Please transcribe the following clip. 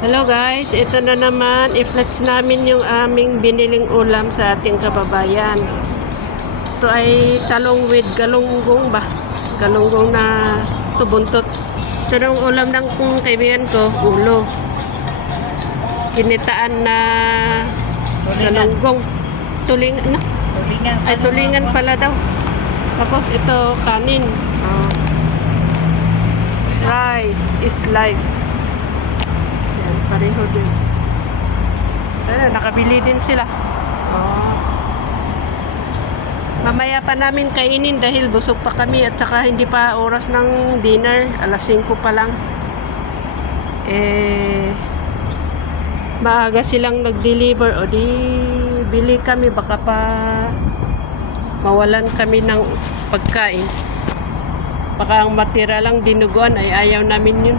Hello guys, ito na naman, i-flex namin yung aming biniling ulam sa ating kababayan. Ito ay talong with galunggong ba? Galunggong na tubuntot. Ito yung ulam ng kaibigan ko, ulo. Kinitaan na galunggong. Tulingan, no? Tulingan. Ay, tulingan pala daw. Tapos ito, kanin. Rice is life. Yan, pareho din. Nakabili din sila. Mamaya pa namin kainin dahil busog pa kami at saka hindi pa oras ng dinner. Alas 5 pa lang. Maaga silang nag-deliver o di bili kami, baka pa mawalan kami ng pagkain. Baka ang matira lang dinuguan ay ayaw namin yun.